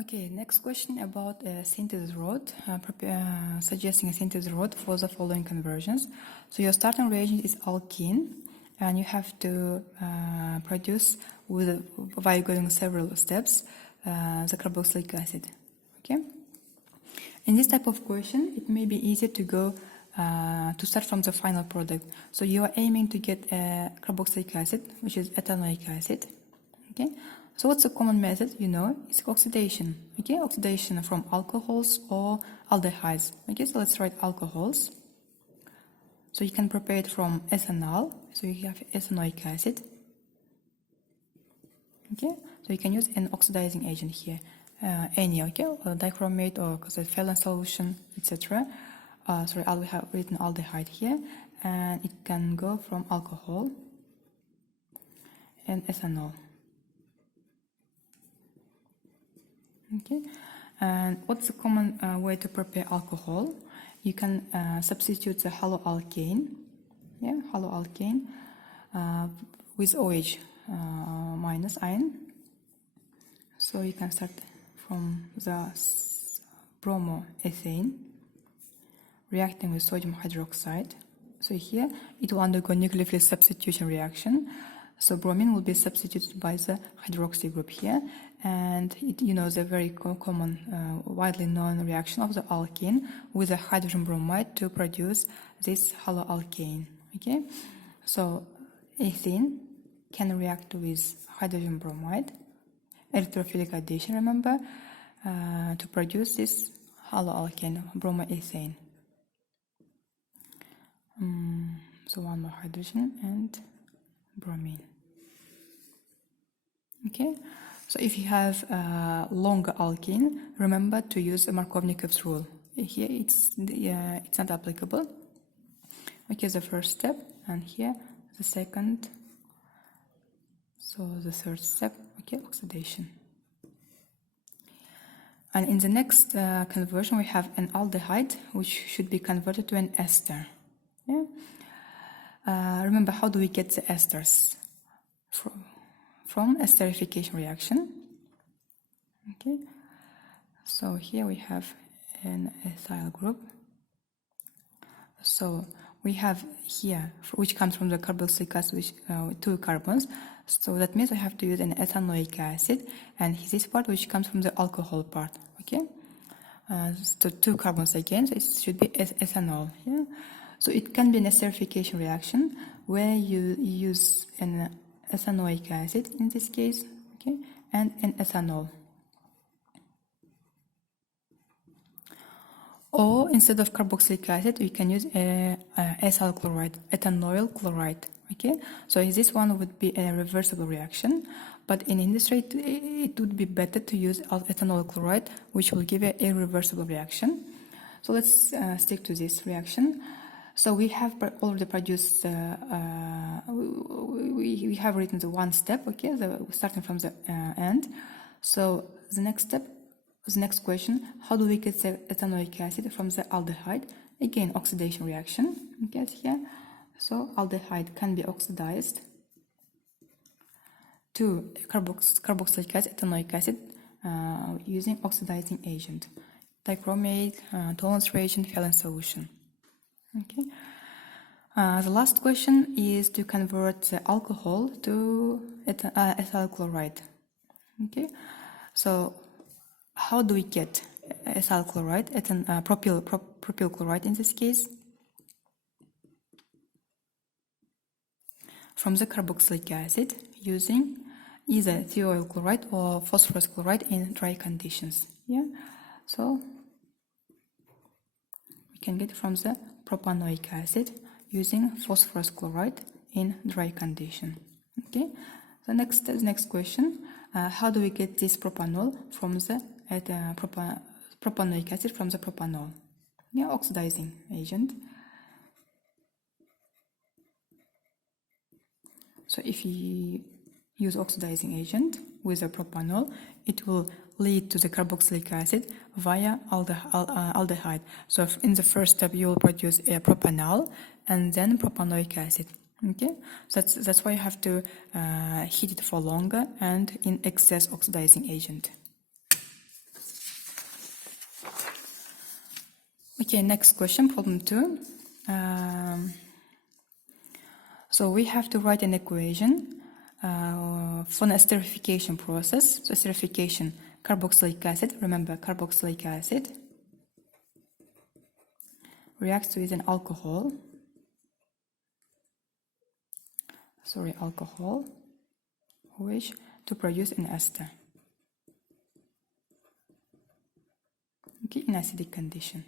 Okay, next question about a synthesis route, suggesting a synthesis route for the following conversions. So your starting reagent is alkene, and you have to produce by going several steps the carboxylic acid. Okay. In this type of question, it may be easy to go to start from the final product. So you are aiming to get a carboxylic acid, which is ethanoic acid. Okay. So what's the common method? You know, it's oxidation. Okay, oxidation from alcohols or aldehydes. Okay, so let's write alcohols. So you can prepare it from ethanol. So you have ethanoic acid. Okay, so you can use an oxidizing agent here. Any, okay, dichromate or phthalate solution, etc. Sorry, we have written aldehyde here, and it can go from alcohol and ethanol. Okay, and what's the common way to prepare alcohol? You can substitute the haloalkane, haloalkane with OH minus ion. So you can start from the bromoethane reacting with sodium hydroxide. So here it will undergo nucleophile substitution reaction. So bromine will be substituted by the hydroxy group here, and the very common, widely known reaction of the alkene with a hydrogen bromide to produce this haloalkane. Okay, so ethene can react with hydrogen bromide, electrophilic addition, remember, to produce this haloalkane, bromoethane. So one more hydrogen and bromine. Okay, so if you have a longer alkene, remember to use the Markovnikov's rule. Here it's not applicable. Okay, the first step, and here the second. So the third step, okay, oxidation. And in the next conversion, we have an aldehyde, which should be converted to an ester. Yeah. Remember, how do we get the esters? From esterification reaction. Okay. So here we have an ethyl group. So we have here, which comes from the carboxylic acid, with 2 carbons. So that means I have to use an ethanoic acid, and this part which comes from the alcohol part. Okay. So 2 carbons again. So it should be ethanol. Yeah. So it can be an esterification reaction where you use an ethanoic acid in this case, okay, and an ethanol. Or instead of carboxylic acid, we can use ethyl chloride, ethanoyl chloride. Okay, so this one would be a reversible reaction, but in industry it would be better to use ethanol chloride, which will give an irreversible reaction. So let's stick to this reaction. So we have already produced, we have written the one step, okay, starting from the end. So the next step, the next question, how do we get the ethanoic acid from the aldehyde? Again, oxidation reaction, okay, here. So aldehyde can be oxidized to carboxylic acid, ethanoic acid, using oxidizing agent, dichromate, Tollens reagent, phthalate solution. Okay. The last question is to convert the alcohol to ethyl chloride. Okay. So how do we get ethyl chloride, propyl chloride in this case? From the carboxylic acid using either thiol chloride or phosphorus chloride in dry conditions. Yeah. So we can get from the propanoic acid using phosphorus chloride in dry condition. Okay. The next question: how do we get this propanol from the propanoic acid from the propanol? Yeah, oxidizing agent. So if you use oxidizing agent with a propanol, it will lead to the carboxylic acid via aldehyde. So in the first step, you will produce a propanol and then propanoic acid. Okay, so that's why you have to heat it for longer and in excess oxidizing agent. Okay, next question, problem 2. So we have to write an equation for an esterification process. So esterification, carboxylic acid, remember carboxylic acid reacts with an alcohol, which to produce an ester, okay, in acidic condition.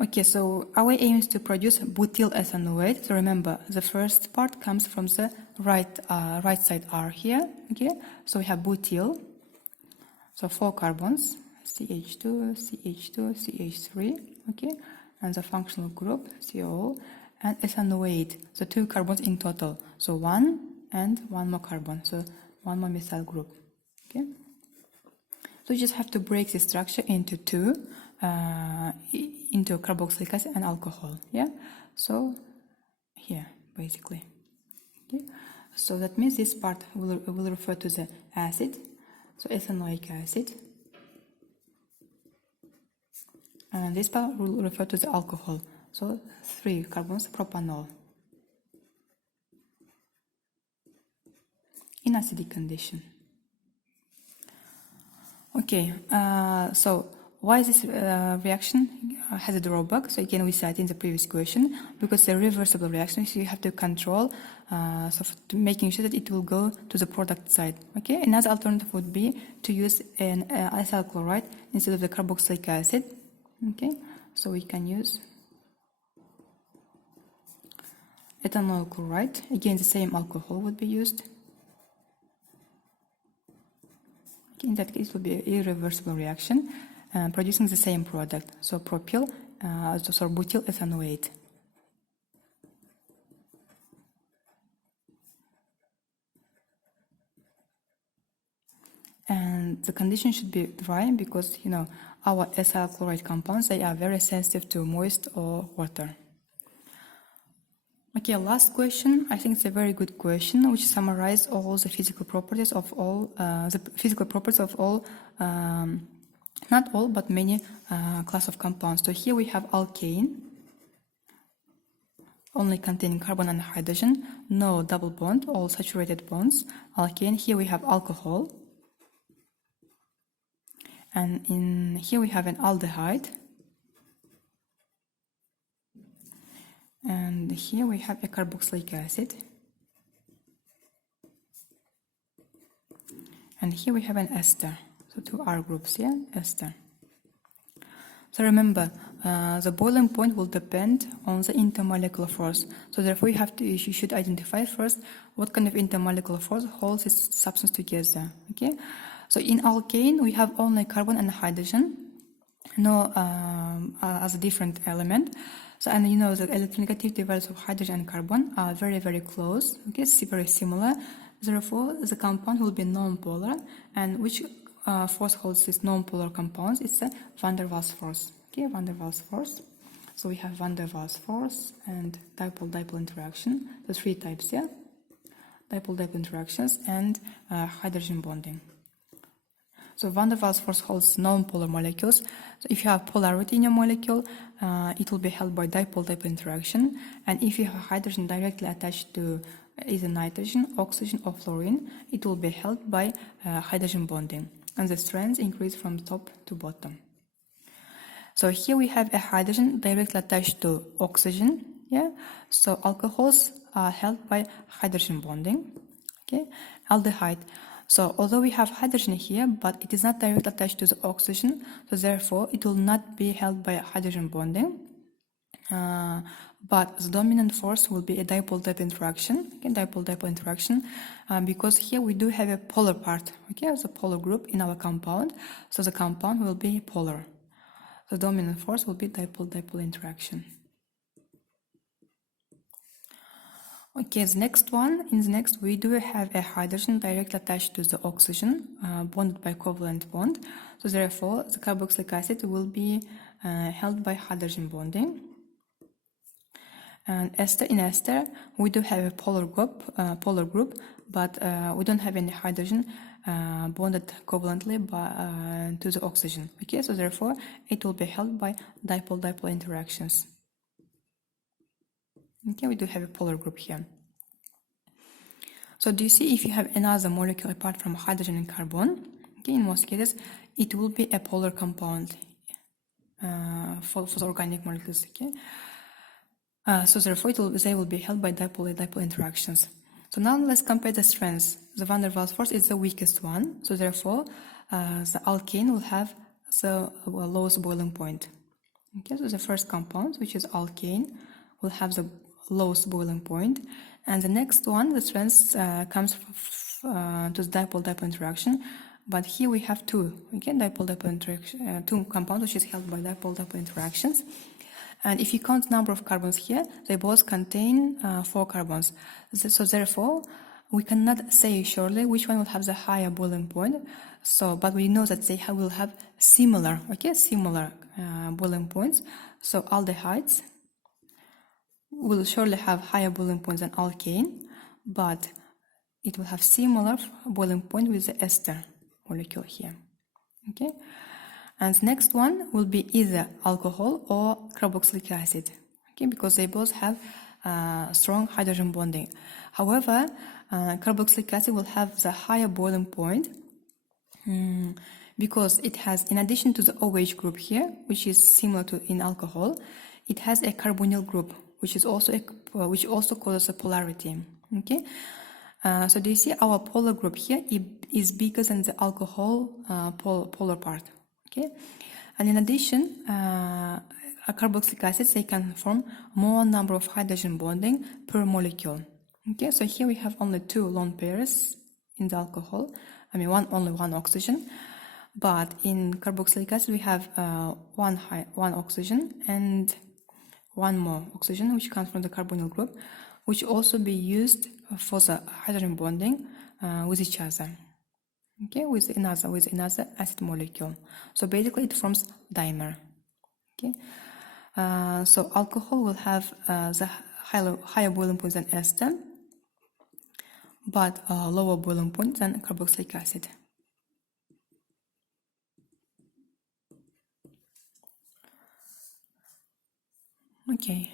Okay, so our aim is to produce butyl ethanoate. So remember, the first part comes from the right side R here. Okay, so we have butyl, so 4 carbons, CH2, CH2, CH3. Okay, and the functional group CO, and ethanoate, so 2 carbons in total. So 1 and 1 more carbon, so 1 more methyl group. Okay, so you just have to break the structure into two. Into carboxylic acid and alcohol, yeah? So here, basically. Okay? So that means this part will refer to the acid, so ethanoic acid. And this part will refer to the alcohol, so 3 carbons, propanol. In acidic condition. Okay, so why this reaction has a drawback? So again, we said in the previous question, because it's a reversible reaction, so you have to control, making sure that it will go to the product side. Okay, another alternative would be to use an ethyl chloride instead of the carboxylic acid. Okay, so we can use ethanol chloride. Again, the same alcohol would be used. Okay, in that case, it will be an irreversible reaction. Producing the same product, so butyl ethanoate. And the condition should be dry because, you know, our ethyl chloride compounds, they are very sensitive to moist or water. Okay, last question. I think it's a very good question, which summarizes all the physical properties of all, not all, but many class of compounds. So here we have alkane, only containing carbon and hydrogen, no double bond, all saturated bonds. Alkane, here we have alcohol. And in here we have an aldehyde. And here we have a carboxylic acid. And here we have an ester. So 2 R groups here, ester. So remember, the boiling point will depend on the intermolecular force. So therefore you should identify first what kind of intermolecular force holds this substance together. Okay? So in alkane we have only carbon and hydrogen, no as a different element. So and you know the electronegativity values of hydrogen and carbon are very, very close. Okay, it's very similar. Therefore the compound will be non-polar, and which force holds these non-polar compounds? It's the van der Waals force. Okay, van der Waals force. So we have van der Waals force and dipole-dipole interaction. The 3 types, yeah? Dipole-dipole interactions and hydrogen bonding. So van der Waals force holds non-polar molecules. So if you have polarity in your molecule, it will be held by dipole-dipole interaction. And if you have hydrogen directly attached to either nitrogen, oxygen, or fluorine, it will be held by hydrogen bonding. And the strengths increase from top to bottom. So here we have a hydrogen directly attached to oxygen. Yeah. So alcohols are held by hydrogen bonding. Okay. Aldehyde. So although we have hydrogen here, but it is not directly attached to the oxygen, so therefore it will not be held by hydrogen bonding. But the dominant force will be a dipole-dipole interaction, okay, dipole-dipole interaction, because here we do have a polar part, okay, as a polar group in our compound, so the compound will be polar. The dominant force will be dipole-dipole interaction. Okay, the next one, in the next we do have a hydrogen directly attached to the oxygen, bonded by covalent bond, so therefore the carboxylic acid will be held by hydrogen bonding. And in ester, we do have a polar group, but we don't have any hydrogen bonded covalently to the oxygen. Okay, so therefore it will be held by dipole-dipole interactions. Okay, we do have a polar group here. So do you see if you have another molecule apart from hydrogen and carbon, okay, in most cases it will be a polar compound for the organic molecules. Okay, so therefore they will be held by dipole-dipole interactions. So now let's compare the strengths. The van der Waals force is the weakest one, so therefore the alkane will have the lowest boiling point. Okay, so the first compound, which is alkane, will have the lowest boiling point, and the next one, the strength comes to the dipole-dipole interaction, but here we have two, okay, dipole-dipole interaction, two compounds which is held by dipole-dipole interactions. And if you count the number of carbons here, they both contain 4 carbons. So therefore, we cannot say surely which one will have the higher boiling point. So, but we know that they will have similar, okay, similar boiling points. So aldehydes will surely have higher boiling points than alkane, but it will have similar boiling point with the ester molecule here. Okay. And the next one will be either alcohol or carboxylic acid, okay, because they both have strong hydrogen bonding. However, carboxylic acid will have the higher boiling point because it has, in addition to the OH group here, which is similar to in alcohol, it has a carbonyl group, which is also which also causes a polarity. Okay. So do you see our polar group here is bigger than the alcohol polar part? Okay, and in addition, carboxylic acids, they can form more number of hydrogen bonding per molecule. Okay, so here we have only 2 lone pairs in the alcohol. I mean, only one oxygen, but in carboxylic acid we have one oxygen and one more oxygen, which comes from the carbonyl group, which also be used for the hydrogen bonding with each other. Okay, with another acid molecule. So basically it forms dimer. Okay, so alcohol will have the higher boiling point than ester, but lower boiling point than carboxylic acid. Okay,